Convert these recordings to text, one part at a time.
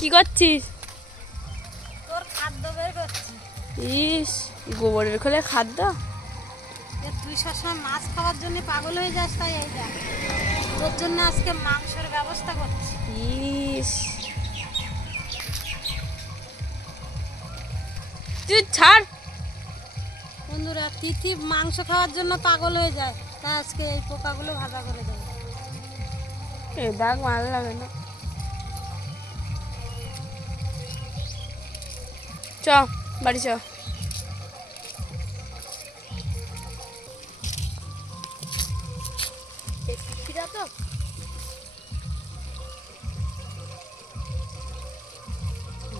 কি করছিস? তোর খাদ্য বের করছি। ইস, গোবরের খোলে খাদ্য? তুই সবসময় মাছ খাওয়ার জন্য পাগল হয়ে যাস, তাই এই দেখ তোর জন্য আজকে মাংসের ব্যবস্থা করছি। ইস, তুই ছাড়। বন্ধুরা, তিথি মাংস খাওয়ার জন্য পাগল হয়ে যায়, তাই আজকে এই পোকাগুলো ভাজা করে দেবো। এই দাগ ভালো লাগে না। চ বাড়ি চ।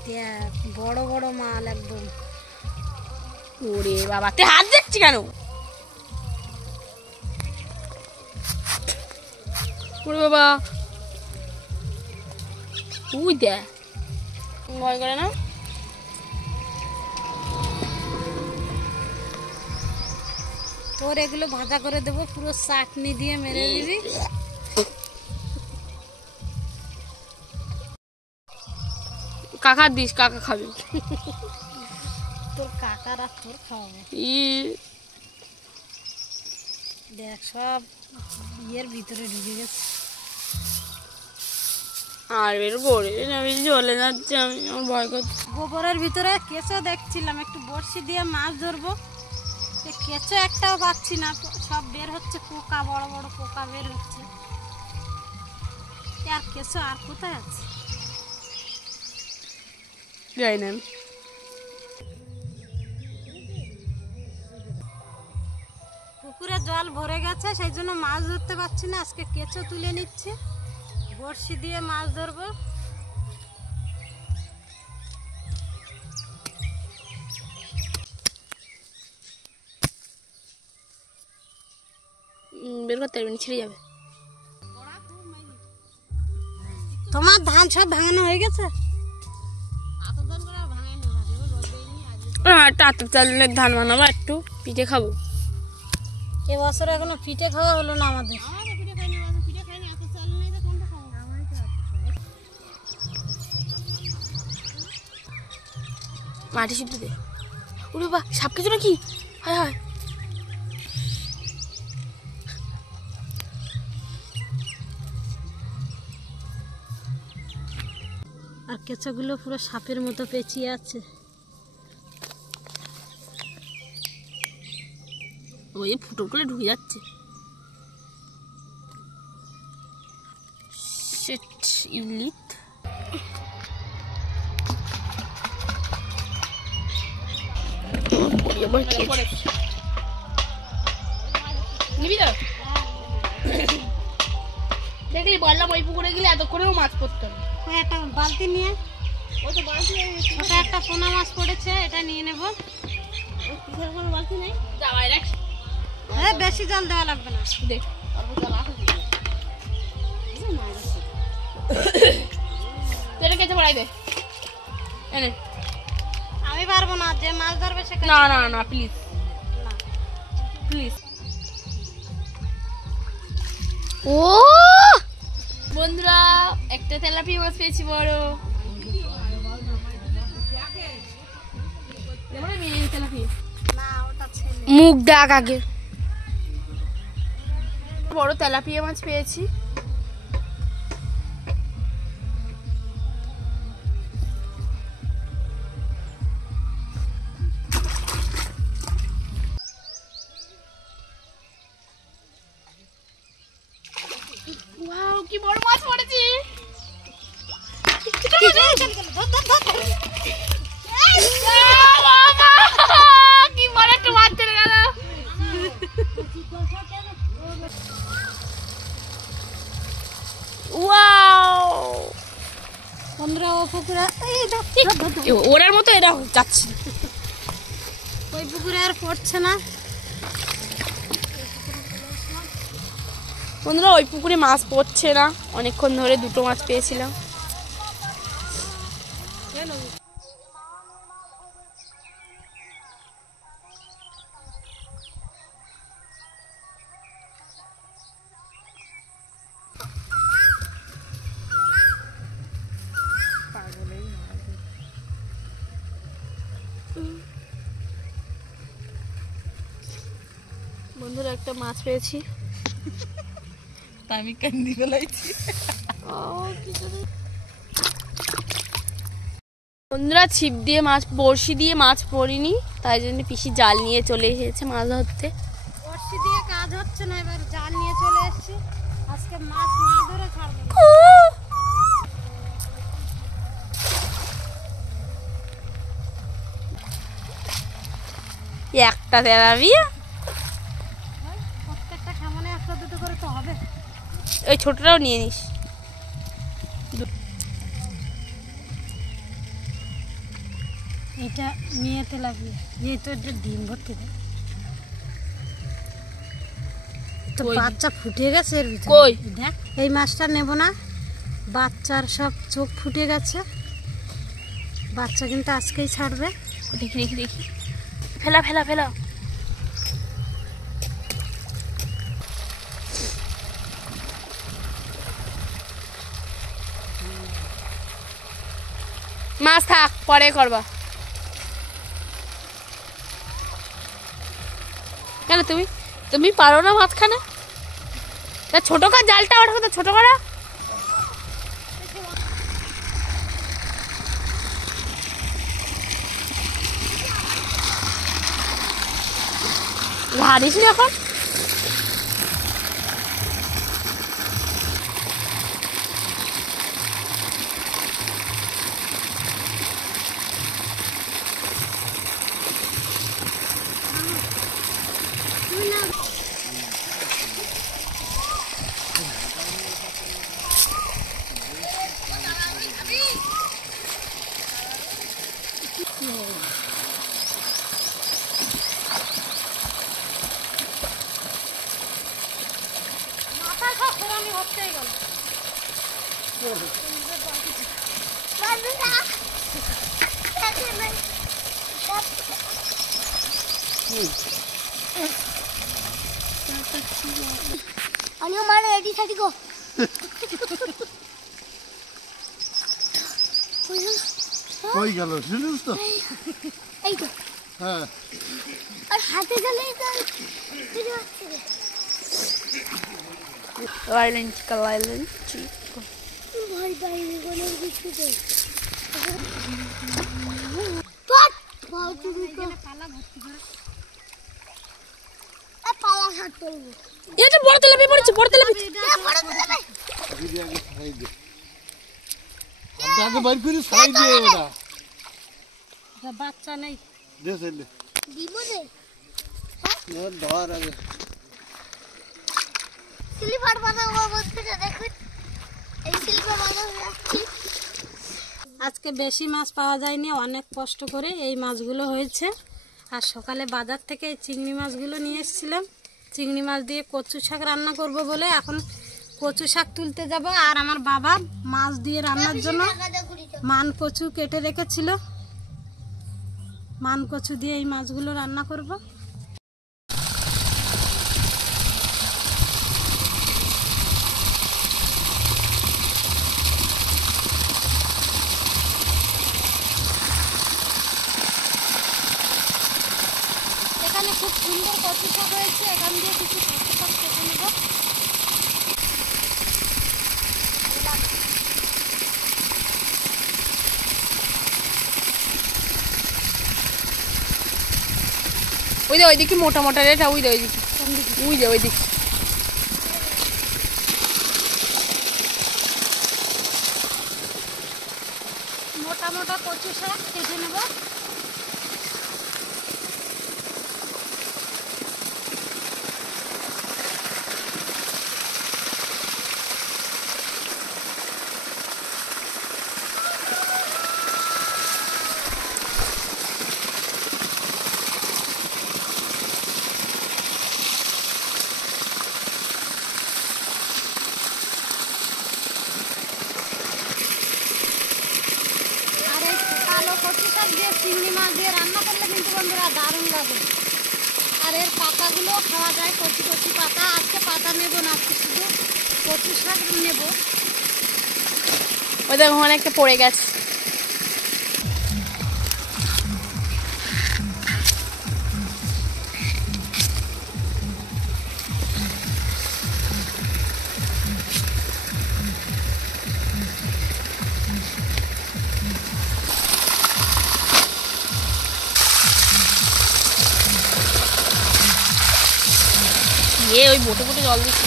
দেখ বড় বড় মাল একদম। ওরে বাবা, তুই হাত দেখছি কেন? ওরে বাবা, উই দেখ, ভয় করে না? তোর এগুলো ভাজা করে দেবো, পুরো চাটনি দিয়ে মেরে দিবি। কাকা দিস, কাকা খাবি। তোর কাকার আর তোর খাওয়াবো। দেখ সব ইয়ের ভিতরে ঢুকে গেছে। আর বের করে আমি চলে যাচ্ছে, আমি আমার ভয় করছি। গোবরের ভিতরে কেঁচো দেখছিলাম, একটু বড়শি দিয়ে মাছ ধরবো, কেঁচো একটাও পাচ্ছি না, সব বের হচ্ছে পোকা, বড় বড় পোকা বের হচ্ছে। আর কেঁচো আর কোথায় আছে যাই না। পুকুরে জল ভরে গেছে, সেই জন্য মাছ ধরতে পারছি না। আজকে কেঁচো তুলে নিচ্ছে, বড়শি দিয়ে মাছ ধরবো। বের করতে পারবি না, ছিঁড়ে যাবে। তোমার ধান সব ভাঙানো হয়ে গেছে? চালের ধান বানাবো, একটু পিঠে খাবো। এবছর এখনো পিঠে খাওয়া হলো না আমাদের। মাটি সিদ্ধ দে। ওরে বাবা, সাপ কিছু নাকি? হায় হায়। আর কেঁচোগুলো পুরো সাপের মতো পেঁচিয়ে আছে। ওই ফুটো করে ঢুকে যাচ্ছে। শিট, ইলিত। নিবি তো? দেখলি বললাম, ওই পুকুরে গেলে এতক্ষণেও মাছ পড়তো না। একটা বালতি নিয়ে, ছোট একটা পোনা মাছ পড়েছে, এটা নিয়ে নেব। বালতি নেই, যাওয়াই রাখ। বেশি জল দেওয়া লাগবে না। দেখ কেটে পড়াই দে। আমি পারবো না, যে মাছ ধরবে সে। না না না, প্লিজ প্লিজ। ও বন্ধুরা, একটা তেলাপিয়া মাছ পেয়েছি বড়। মুখ ডাক আগে। বড় তেলাপিয়া মাছ পেয়েছি। ওয়াও, কি বড় মাছ পড়েছে। কি বড় একটা মাছ চলে গেল। বন্ধুরা, ও পুকুরে ওরার মতো এরা যাচ্ছে। ওই পুকুরে আর পড়ছে না। বন্ধুরা, ওই পুকুরে মাছ পড়ছে না, অনেকক্ষণ ধরে দুটো মাছ পেয়েছিলাম। বন্ধুরা একটা মাছ পেয়েছি। আমি কান্দি ফেলাইছি। বন্ধুরা ছিপ দিয়ে মাছ, বড়শি দিয়ে মাছ পড়িনি, তাই জন্য পিসি জাল নিয়ে চলে এসেছে মাছ ধরতে। বড়শি দিয়ে কাজ হচ্ছে না, এবার জাল নিয়ে চলে এসেছি। আজকে মাছ না ধরে ছাড়বো না। একটা তেলাবি, প্রত্যেকটা কেমনে একটা দুটো করে তো হবে। ওই ছোটটাও নিয়ে নিস। এটা মেয়েতে লাগবে, এই তো একটা ডিম ভর্তি দেয়। তো কই? বাচ্চা ফুটে গেছে এর ভিতরে। কই? দেখ, এই মাছটা নেব না, বাচ্চার সব চোখ ফুটে গেছে। বাচ্চা কিন্তু আজকেই ছাড়বে। দেখি দেখি দেখি, ফেলা ফেলা ফেলা। মাছ থাক, পরে করবা। কেন তুমি তুমি পারো না মাঝখানে? তা ছোট কর জালটা, ওটা তো ছোট করা। হারিস না এখন। মাথা সব ফেরানি হচ্ছেই গেল। আমিও মারে রেডি থাকি গো। কই গেল শুনিস তো? এই তো, হ্যাঁ আর হাতে গেলেই তো ফিরে আসছে রে। লাইলেন চিকা, লাইলেন চিকা। ভয় পাইনি কোনো কিছুতে। পাট পাও তুমি তো পালা ভর্তি করে। পালা হাত তুলবো। এটা বড় তেলাপি পড়েছে, বড় তেলাপি। পড়ে দেবে। দিদি আগে ছাড়াই দে, আপনি আগে বাইর করে ছাড়াই দিয়ে এটা এটা বাচ্চা নেই। দে ছেলে দিব দে। ধর আগে। স্লিপার বানাবো বলতে দেখুন, এই স্লিপার বানাবো যাচ্ছি। আজকে বেশি মাছ পাওয়া যায়নি, অনেক কষ্ট করে এই মাছগুলো হয়েছে। আর সকালে বাজার থেকে এই চিংড়ি মাছগুলো নিয়ে এসেছিলাম। চিংড়ি মাছ দিয়ে কচু শাক রান্না করব বলে এখন কচু শাক তুলতে যাব। আর আমার বাবা মাছ দিয়ে রান্নার জন্য মান কচু কেটে রেখেছিল, মান কচু দিয়ে এই মাছগুলো রান্না করব। এখানে খুব সুন্দর কচু শাক হয়েছে, এখান দিয়ে কিছু কচু শাক কেটে নেব। ওই দে ওইদিকে মোটা মোটা রেটা, ওই দে ওইদিকে, ওই দে ওইদিকে। মোটা মোটা কচু শাক কেটে নেব। আর এই কালো কচু শাক দিয়ে চিংড়ি মাছ দিয়ে রান্না করলে কিন্তু বন্ধুরা দারুণ লাগে। আর এর পাতাগুলো খাওয়া যায়, কচি কচি পাতা। আজকে পাতা নেব না, আজকে শুধু কচু শাক নেব। ওই দেখ ওখানে একটা পড়ে গেছে। এ ওই বোটে বোটে জল দিচ্ছি।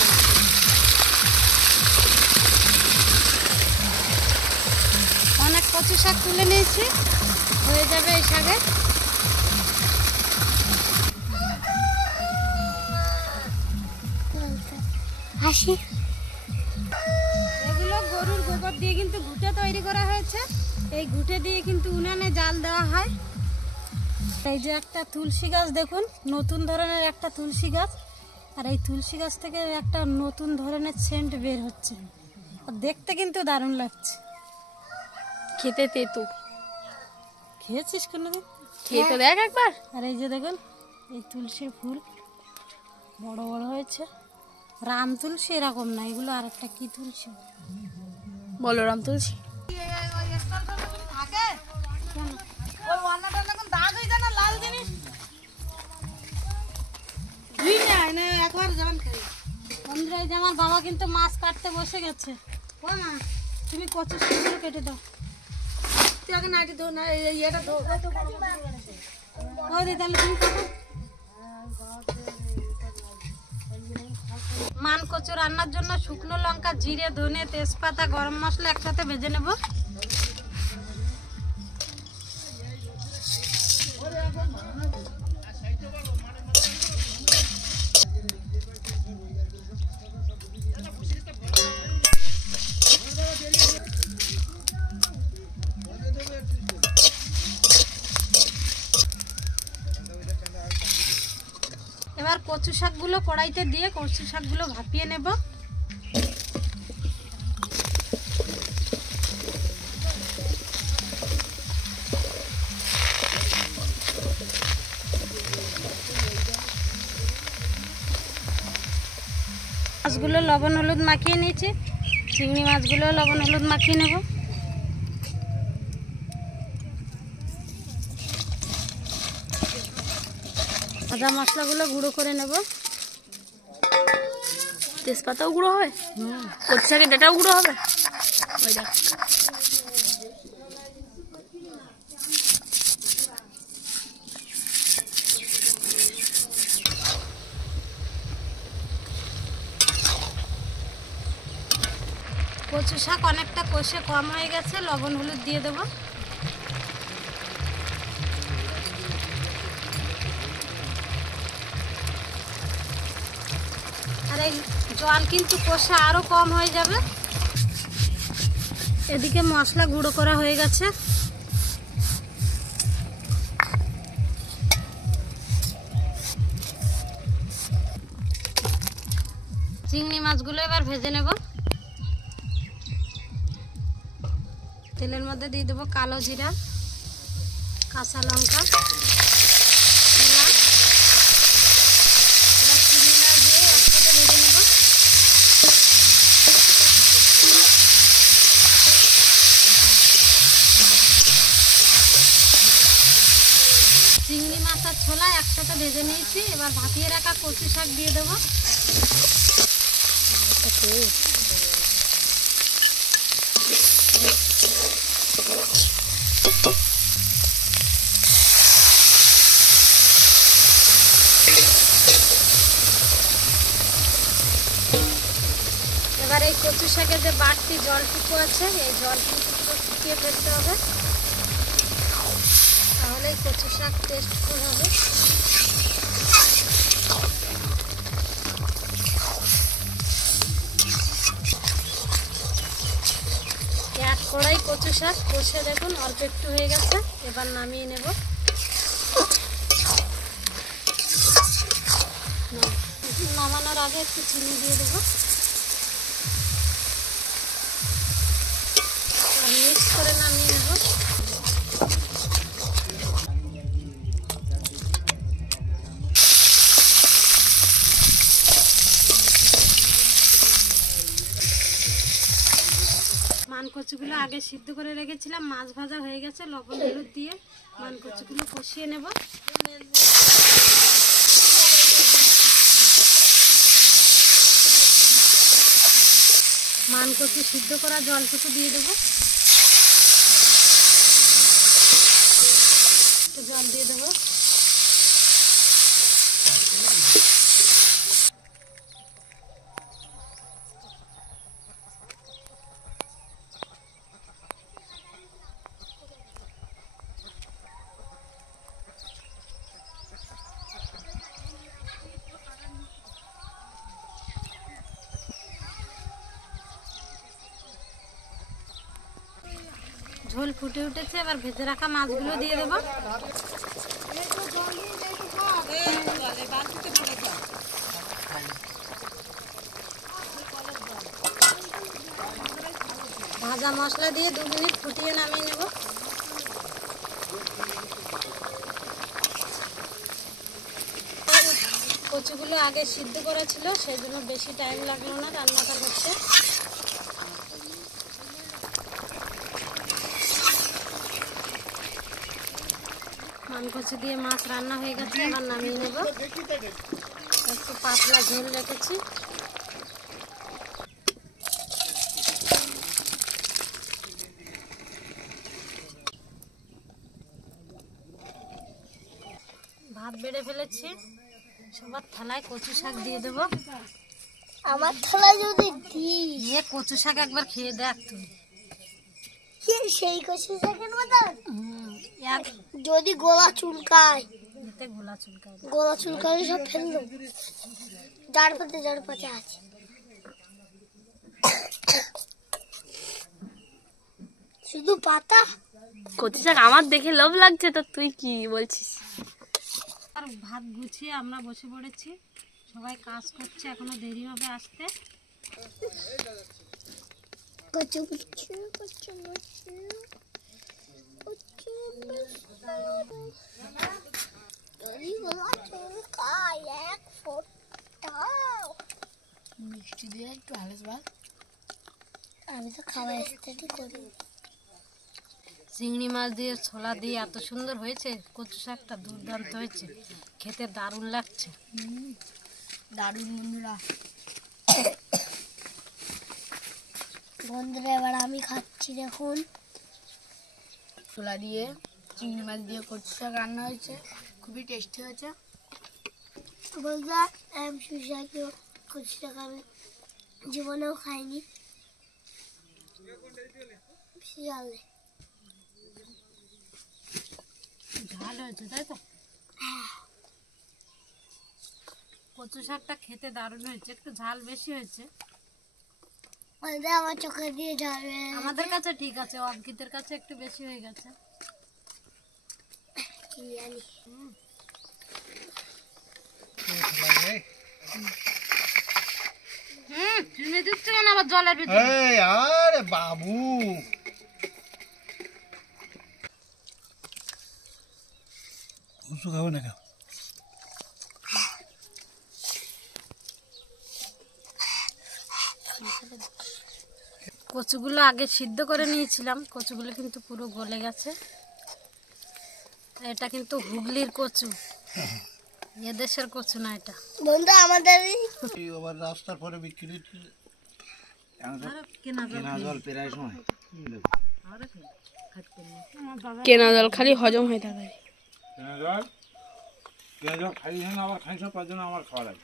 অনেক কচু শাক তুলে নিয়েছি, হয়ে যাবে এই শাকে। হাসি এগুলো গরুর গোবর দিয়ে কিন্তু ঘুঁটে তৈরি করা হয়েছে। এই ঘুঁটে দিয়ে কিন্তু উনানে জাল দেওয়া হয়। এই যে একটা তুলসী গাছ দেখুন, নতুন ধরনের একটা তুলসী গাছ, আর এই তুলসী গাছ থেকে একটা নতুন ধরনের সেন্ট বের হচ্ছে, আর দেখতে কিন্তু দারুণ লাগছে। খেতে তেতো, খেয়েছিস কোনোদিন? খেয়ে তো দেখ একবার। আর এই যে দেখুন, এই তুলসীর ফুল বড় বড় হয়েছে। রাম তুলসী এরকম না, এগুলো আর একটা কি তুলসী? বলো রাম তুলসী। বন্ধুরা, এই যে আমার বাবা কিন্তু মাছ কাটতে বসে গেছে। ও মা, তুমি কচু শাকগুলো কেটে দাও। তুই আগে নাইটি ধো না, এটা ধো। ও দি, তাহলে তুমি কাটো। মান কচু রান্নার জন্য শুকনো লঙ্কা, জিরে, ধনে, তেজপাতা, গরম মশলা একসাথে ভেজে নেব। এবার কচু শাকগুলো কড়াইতে দিয়ে কচু শাকগুলো ভাপিয়ে নেব। মাছগুলো লবণ হলুদ মাখিয়ে নিয়েছি, চিংড়ি মাছগুলো লবণ হলুদ মাখিয়ে নেব। আদা মশলাগুলো গুঁড়ো করে নেব। তেজপাতাও গুঁড়ো হবে, কচু শাকের ডাটাও গুঁড়ো হবে। ওই দেখ, কচু শাক অনেকটা কষে কম হয়ে গেছে, লবণ হলুদ দিয়ে দেবো। আর এই জল কিন্তু কষে আরো কম হয়ে যাবে। এদিকে মশলা গুঁড়ো করা হয়ে গেছে। চিংড়ি মাছগুলো এবার ভেজে নেব। তেলের মধ্যে দিয়ে দেবো কালো জিরা, কাঁচা লঙ্কা, এবার চিংড়ি মাছ দিয়ে একসাথে ভেজে নেব। চিংড়ি মাছ আর ছোলা একসাথে ভেজে নিয়েছি, এবার ভাপিয়ে রাখা কচু শাক দিয়ে দেবো। এবার এই কচু শাকে যে বাড়তি জলটুকু আছে, এই জলটুকু শুকিয়ে ফেলতে হবে, তাহলে এই কচু শাক টেস্টফুল হবে। এক কড়াই কচু শাক কষে দেখুন অল্প একটু হয়ে গেছে, এবার নামিয়ে নেব। নামানোর আগে একটু চিনি দিয়ে দেবো আর মিক্স করে নামিয়ে নেব। মান কচুগুলো আগে সিদ্ধ করে রেখেছিলাম, মাছ ভাজা হয়ে গেছে, লবণ হলুদ দিয়ে মান কচুগুলো কষিয়ে নেব। মান কচু সিদ্ধ করা জলটুকু দিয়ে দেবো, জল দিয়ে দেবো। ঝোল ফুটে উঠেছে, এবার ভেজে রাখা মাছগুলো দিয়ে দেবো। ভাজা মশলা দিয়ে 2 মিনিট ফুটিয়ে নামিয়ে নেব। কচুগুলো আগে সিদ্ধ করা ছিল, সেই জন্য বেশি টাইম লাগলো না রান্নাটা করতে। মানকচু দিয়ে মাছ রান্না হয়ে গেছে, এবার নামিয়ে নেব। একটু পাতলা ঝোল রেখেছি। ভাত বেড়ে ফেলেছি, সবার থালায় কচু শাক দিয়ে দেবো। আমার থালা যদি দিস দিয়ে কচু শাক একবার খেয়ে দেখ তুই। সেই কষি শাকের মতন এক যদি গলা চুলকায়, এতে গোলা চুলকায় না। গলা চুলকালে সব ফেললো, যার পাতে আছে। শুধু পাতা। কচু শাক আমার দেখে লোভ লাগছে, তো তুই কি বলছিস? আর ভাত গুছিয়ে আমরা বসে পড়েছি, সবাই কাজ করছে, এখনো দেরি হবে আসতে। কচু কচু কচু কচু কচু যদি গলা চুলকায় এক ফোঁটা মিষ্টি দিয়ে একটু আলাদা ভাত। আমি তো খাওয়া স্টার্টই করি। চিংড়ি মাছ দিয়ে ছোলা দিয়ে এত সুন্দর হয়েছে কচু শাকটা, দুর্দান্ত হয়েছে, খেতে দারুণ লাগছে। দারুণ বন্ধুরা। বন্ধুরা এবার আমি খাচ্ছি, দেখুন। ছোলা দিয়ে চিংড়ি মাছ দিয়ে কচু শাক রান্না হয়েছে, খুবই টেস্টি হয়েছে। বন্ধুরা আমি সুশাকে কচু শাক আমি জীবনেও খাইনি। শিয়ালে ঝাল হয়েছে তাই তো? কচু শাকটা খেতে দারুণ হয়েছে, একটু ঝাল বেশি হয়েছে। আমার চোখে দিয়ে যাবে। আমাদের কাছে ঠিক আছে, অঙ্কিতের কাছে একটু বেশি হয়ে গেছে। কি জানি। চিনি দিচ্ছে কেন আবার জলের ভিতরে? আরে বাবু, কচু খাবে না কেন? কচুগুলো আগে সিদ্ধ করে নিয়েছিলাম, কচুগুলো কিন্তু পুরো গলে গেছে। এটা কিন্তু হুগলির কচু, এদেশের কচু না এটা। বন্ধু আমাদের আবার রাস্তার পরে বিক্রি কেনা জল প্রায় সময় কেনা জল খালি হজম হয়ে থাকে। খাই না, আবার খাই সব, তার জন্য আমার খাওয়া লাগে।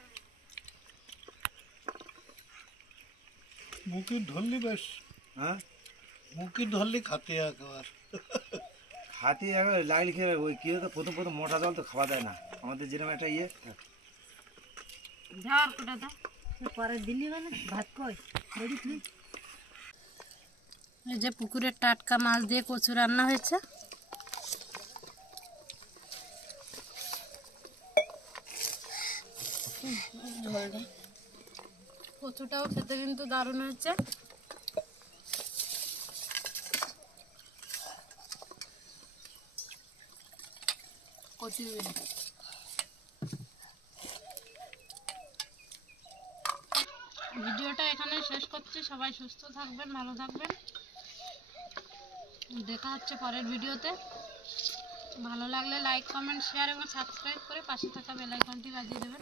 মুখে ধরলি বেশ, হ্যাঁ মুখে ধরলি খাতে একবার হাতি লাইল খেয়ে ওই কি হতো, প্রথম প্রথম মোটা জল তো খাওয়া যায় না, আমাদের যেরকম একটা ইয়ে। যাওয়ার কোটা দাও পরে দিলি মানে ভাত কই রেডি তুই। এই যে পুকুরের টাটকা মাছ দিয়ে কচু রান্না হয়েছে। কচুটাও খেতে কিন্তু দারুণ হয়েছে। ভিডিওটা এখানে শেষ করছি, সবাই সুস্থ থাকবেন, ভালো থাকবেন, দেখা হচ্ছে পরের ভিডিওতে। ভালো লাগলে লাইক কমেন্ট শেয়ার এবং সাবস্ক্রাইব করে পাশে থাকা বেল আইকনটি বাজিয়ে দেবেন।